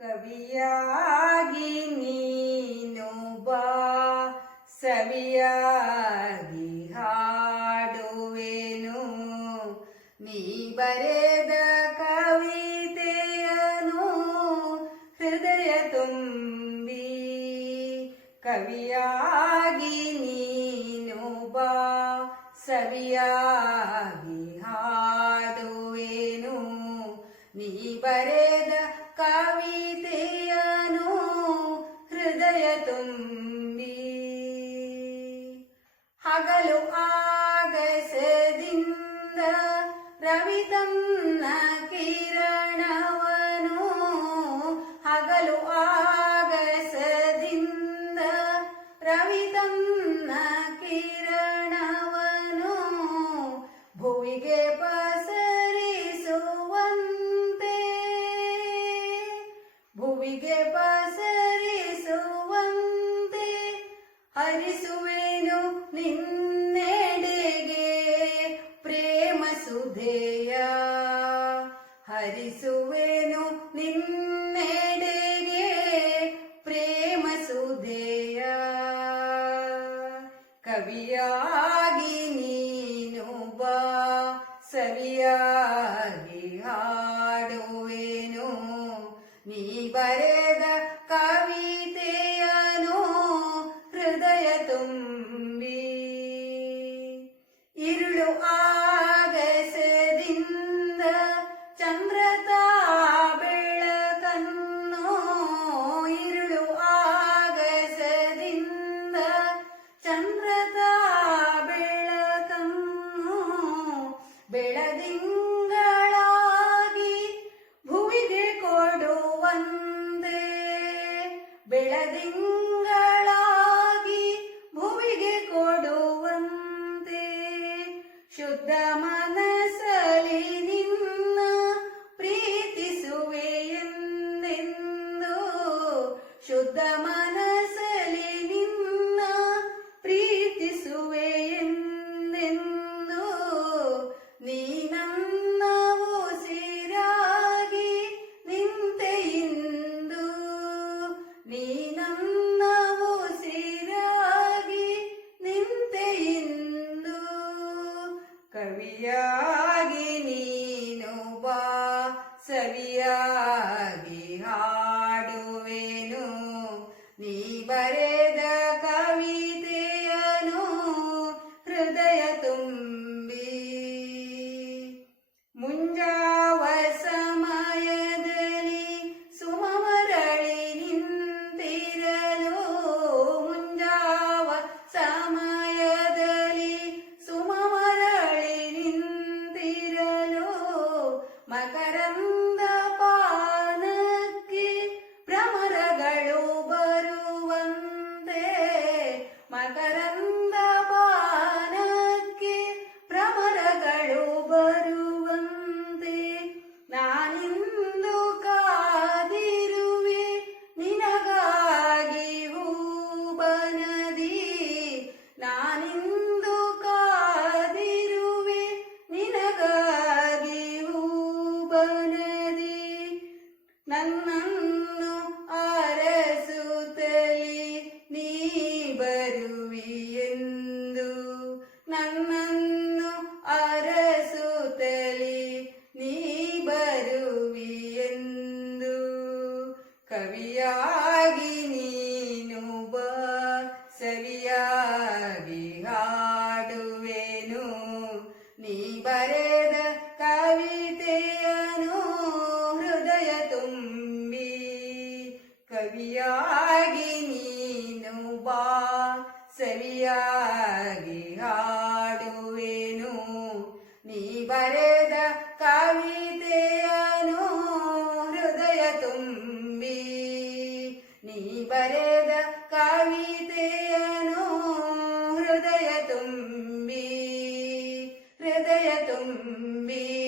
ಕವಿಯಾಗಿ ನೀನು ಬಾ, ಸವಿಯಾಗಿ ಹಾಡುವೆನು. ನೀ ಬರೆದ ಕವಿತೆಯನು ಹೃದಯ ತುಂಬಿ, ಕವಿಯಾಗಿ ನೀನು ಬಾ, ಸವಿಯಾಗಿ ಹಾಡುವೆನು. ನೀ ಬರೆದ ಹಗಲು ಆಗಸದಿಂದ ರವಿ ತನ್ನ ಕಿರಣವನು. ಹಗಲು ಆಗಸದಿಂದ ರವಿ ತನ್ನ ಕಿರಣವನು. ಭುವಿಗೆ ಪಸರಿಸುವಂತೆ ಭುವಿಗೆ ಪಸರಿಸುವಂತೆ ಹರಿಸುವೆನು ನಿನ್ನೆಡೆಗೆ ಪ್ರೇಮ ಸುಧೇಯ ಹರಿಸುವೆನು ನಿನ್ನೆಡೆಗೆ ಪ್ರೇಮ ಸುಧೇಯ. ಕವಿಯಾಗಿ ನೀನು ಬಾ, ಸವಿಯಾಗಿ ಹಾಡುವೆನು. ನೀ ಬರೆದ ಕವಿತೆಯನು വീഴും ആകാശദിന്ദ ചന്ദ്രതാ ಬೆಳಕನ್ನು ಇರುಳು ಆಗಸದಿಂದ ಚಂದ್ರತಾ ಬೆಳಕನ್ನು ಬೆಳದಿಂಗಳಾಗಿ ಭೂಮಿಗೆ ಕೊಡುವಂತೆ ಬೆಳದಿಂಗ ಶುದ್ಧ ಮನಸಲಿ ನಿನ್ನ ಪ್ರೀತಿಸುವೆ ಎಂದೆಂದು ನೀ ನನ್ನ ಉಸಿರಾಗಿ ನಿಂತೆ ಇಂದು ನೀ ನನ್ನ ಉಸಿರಾಗಿ ನಿಂತೆ ಇಂದು ಕವಿಯಾಗಿ ನೀನು ಬಾ ಸವಿಯಾಗಿ ಹೃದಯ ತುಂಬಿ ಮುಂಜಾವ ಸಮಯದಲ್ಲಿ ಸುಮಮರಳಿ ನಿಂತಿರಲು ಮುಂಜಾವ ಸಮಯದಲ್ಲಿ ಸುಮಮರಳಿ ನಿಂತಿರಲು ಮಕರಂದ ಪಾನಕ್ಕೆ ಭ್ರಮರಗಳು ಬರುವಂತೆ ಮಕರಂದ ಸವಿಯಾಗಿ ಹಾಡುವೆನು. ನೀ ಬರೆದ ಕವಿತೆಯನು ಹೃದಯ ತುಂಬಿ. ಕವಿಯಾಗಿ ನೀನು ಬಾ ಸವಿಯಾಗಿ ಹಾಡುವೆನು. ನೀ ಬರೆ ಬರೆದ ಕವಿತೆಯನು ಹೃದಯ ತುಂಬಿ ಹೃದಯ ತುಂಬಿ.